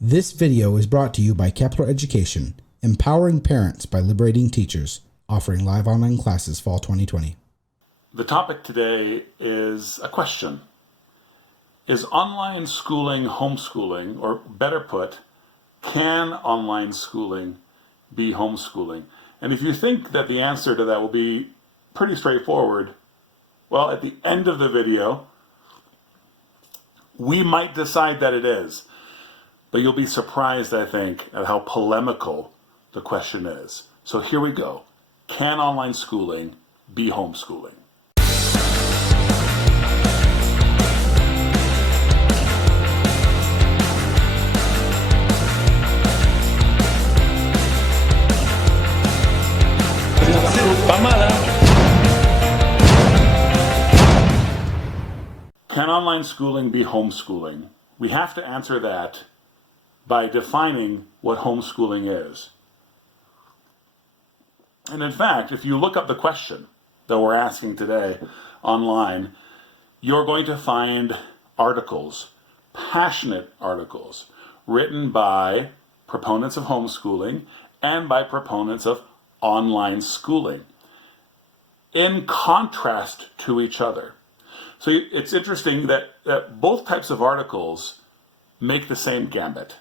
This video is brought to you by Kepler Education, empowering parents by liberating teachers, offering live online classes fall 2020. The topic today is a question. Is online schooling homeschooling, or better put, can online schooling be homeschooling? And if you think that the answer to that will be pretty straightforward, well, at the end of the video, we might decide that it is. But you'll be surprised, I think, at how polemical the question is. So here we go. Can online schooling be homeschooling? Can online schooling be homeschooling? We have to answer that by defining what homeschooling is. And in fact, if you look up the question that we're asking today online, you're going to find articles, passionate articles, written by proponents of homeschooling and by proponents of online schooling, in contrast to each other. So it's interesting that both types of articles make the same gambit.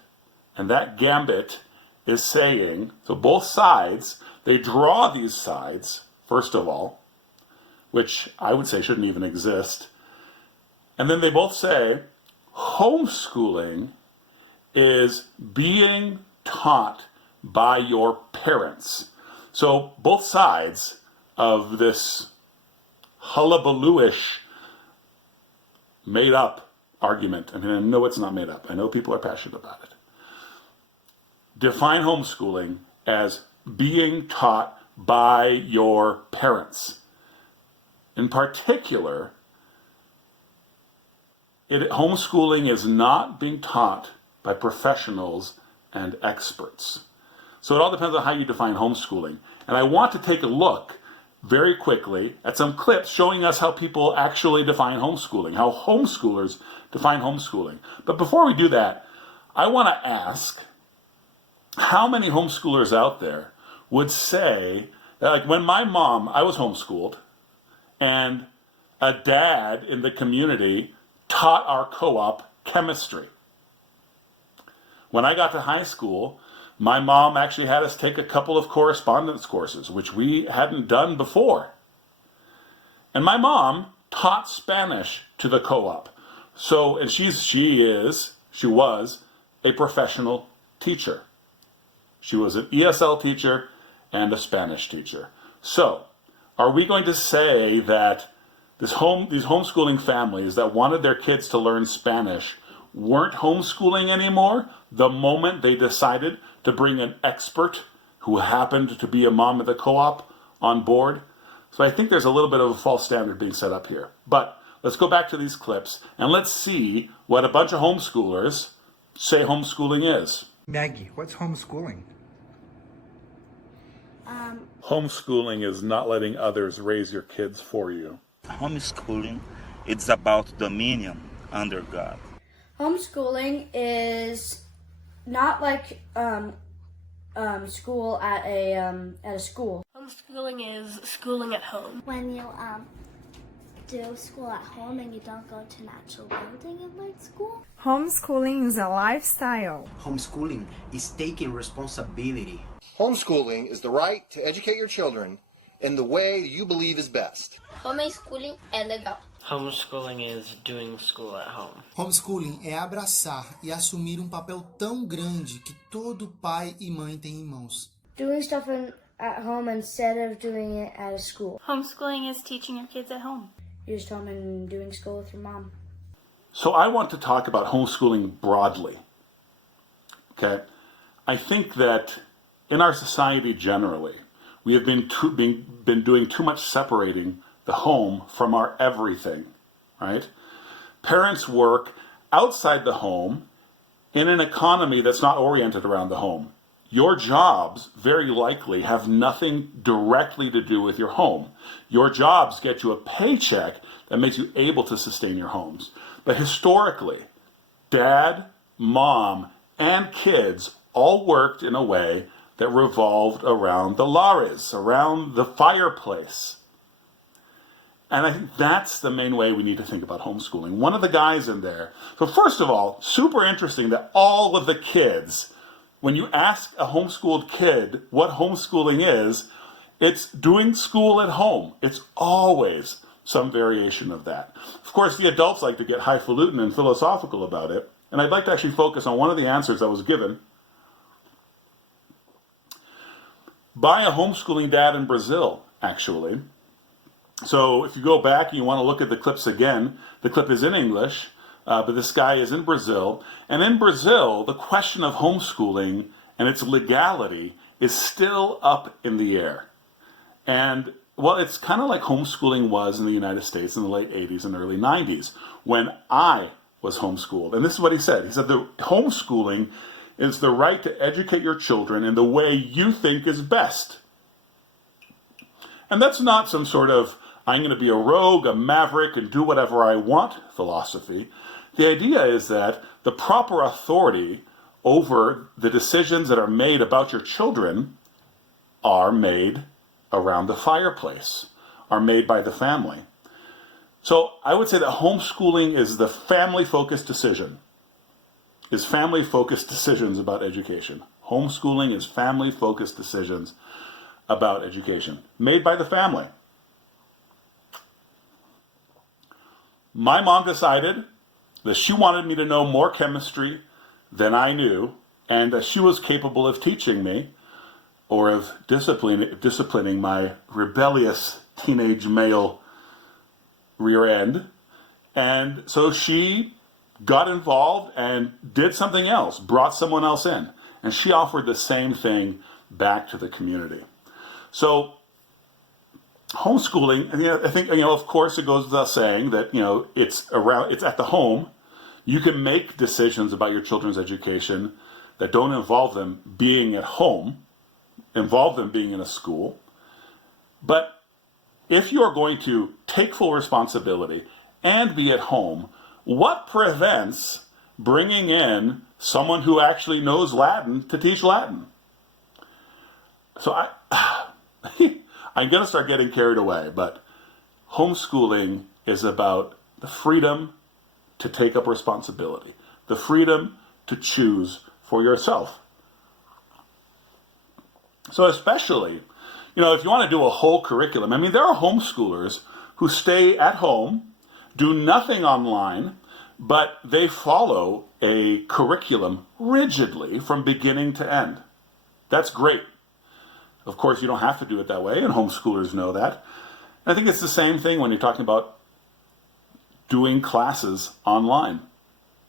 And that gambit is saying, so both sides, they draw these sides, first of all, which I would say shouldn't even exist. And then they both say, homeschooling is being taught by your parents. So both sides of this hullabaloo-ish made up argument. I mean, I know it's not made up. I know people are passionate about it. Define homeschooling as being taught by your parents. In particular, homeschooling is not being taught by professionals and experts. So it all depends on how you define homeschooling. And I want to take a look very quickly at some clips showing us how people actually define homeschooling, how homeschoolers define homeschooling. But before we do that, I want to ask, how many homeschoolers out there would say that, like, when I was homeschooled, and a dad in the community taught our co-op chemistry. When I got to high school, my mom actually had us take a couple of correspondence courses, which we hadn't done before. And my mom taught Spanish to the co-op. So, and she was a professional teacher. She was an ESL teacher and a Spanish teacher. So, are we going to say that these homeschooling families that wanted their kids to learn Spanish weren't homeschooling anymore the moment they decided to bring an expert who happened to be a mom at the co-op on board? So I think there's a little bit of a false standard being set up here. But let's go back to these clips and let's see what a bunch of homeschoolers say homeschooling is. Maggie, what's homeschooling? Homeschooling is not letting others raise your kids for you. Homeschooling, it's about dominion under God. Homeschooling is not like school at a school. Homeschooling is schooling at home. When you do school at home and you don't go to an actual building and learn school. Homeschooling is a lifestyle. Homeschooling is taking responsibility. Homeschooling is the right to educate your children in the way you believe is best. Homeschooling é legal. Homeschooling is doing school at home. Homeschooling é abraçar e assumir papel tão grande que todo pai e mãe têm em mãos. Doing stuff at home instead of doing it at a school. Homeschooling is teaching your kids at home. You're just home and doing school with your mom. So I want to talk about homeschooling broadly. Okay? I think that in our society generally, we have been doing too much separating the home from our everything, right? Parents work outside the home in an economy that's not oriented around the home. Your jobs very likely have nothing directly to do with your home. Your jobs get you a paycheck that makes you able to sustain your homes. But historically, dad, mom, and kids all worked in a way that revolved around the lares, around the fireplace. And I think that's the main way we need to think about homeschooling. One of the guys in there, so first of all, super interesting that all of the kids, when you ask a homeschooled kid what homeschooling is, it's doing school at home. It's always some variation of that. Of course, the adults like to get highfalutin and philosophical about it, and I'd like to actually focus on one of the answers that was given by a homeschooling dad in Brazil, actually. So if you go back and you want to look at the clips again, the clip is in English, but this guy is in Brazil. And in Brazil, the question of homeschooling and its legality is still up in the air. And, well, it's kind of like homeschooling was in the United States in the late 80s and early 90s when I was homeschooled. And this is what he said. He said the homeschooling is the right to educate your children in the way you think is best. And that's not some sort of, I'm going to be a rogue, a maverick, and do whatever I want philosophy. The idea is that the proper authority over the decisions that are made about your children are made around the fireplace, are made by the family. So I would say that homeschooling is the family-focused decision, is family-focused decisions about education. Homeschooling is family-focused decisions about education, made by the family. My mom decided that she wanted me to know more chemistry than I knew, and that she was capable of teaching me, or of disciplining my rebellious teenage male rear end. And so she got involved and did something else, brought someone else in, and she offered the same thing back to the community. So homeschooling, I think, of course, it goes without saying that, it's at the home. You can make decisions about your children's education that don't involve them being at home, involve them being in a school. But if you are going to take full responsibility and be at home, what prevents bringing in someone who actually knows Latin to teach Latin? So I'm going to start getting carried away, but homeschooling is about the freedom to take up responsibility, the freedom to choose for yourself. So especially, if you want to do a whole curriculum, there are homeschoolers who stay at home, do nothing online, but they follow a curriculum rigidly from beginning to end. That's great. Of course, you don't have to do it that way, and homeschoolers know that. And I think it's the same thing when you're talking about doing classes online.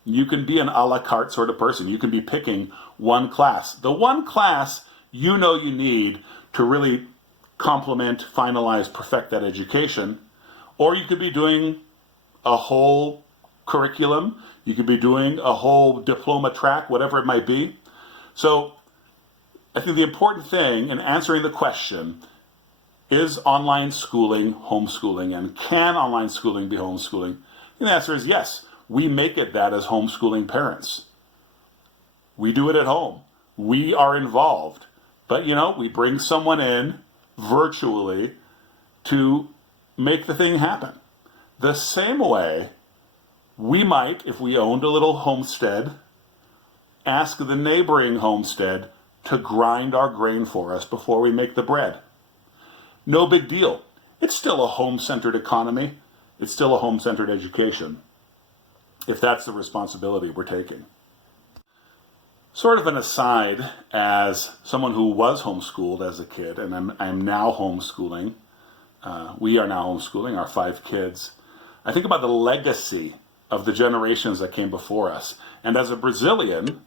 You can be an a la carte sort of person. You can be picking one class. The one class you need to really complement, finalize, perfect that education. Or you could be doing a whole curriculum. You could be doing a whole diploma track, whatever it might be. So I think the important thing in answering the question, is online schooling homeschooling, and can online schooling be homeschooling? And the answer is yes. We make it that as homeschooling parents. We do it at home. We are involved. But, we bring someone in virtually to make the thing happen. The same way we might, if we owned a little homestead, ask the neighboring homestead to grind our grain for us before we make the bread. No big deal. It's still a home-centered economy. It's still a home-centered education, if that's the responsibility we're taking. Sort of an aside, as someone who was homeschooled as a kid, and I'm now homeschooling, we are now homeschooling our 5 kids. I think about the legacy of the generations that came before us. And as a Brazilian,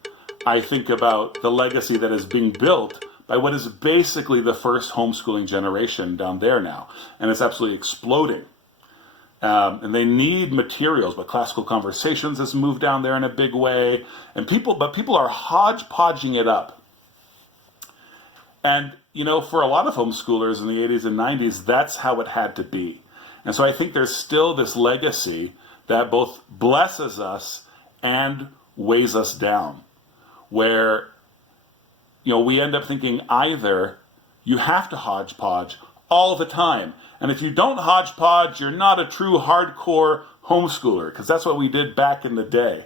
I think about the legacy that is being built by what is basically the first homeschooling generation down there now. And it's absolutely exploding. And they need materials, but Classical Conversations has moved down there in a big way. But people are hodgepodging it up. And, for a lot of homeschoolers in the 80s and 90s, that's how it had to be. And so I think there's still this legacy that both blesses us and weighs us down. where, we end up thinking either you have to hodgepodge all the time. And if you don't hodgepodge, you're not a true hardcore homeschooler, because that's what we did back in the day.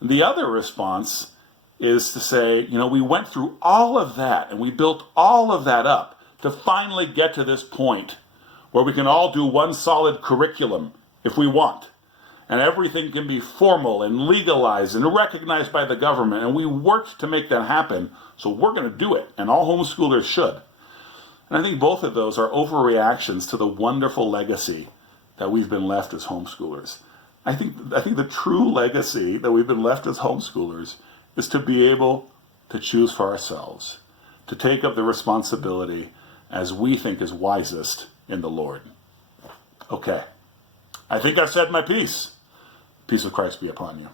The other response is to say, we went through all of that and we built all of that up to finally get to this point where we can all do one solid curriculum if we want. And everything can be formal and legalized and recognized by the government. And we worked to make that happen, so we're going to do it. And all homeschoolers should. And I think both of those are overreactions to the wonderful legacy that we've been left as homeschoolers. I think the true legacy that we've been left as homeschoolers is to be able to choose for ourselves, to take up the responsibility as we think is wisest in the Lord. Okay, I think I've said my piece. Peace of Christ be upon you.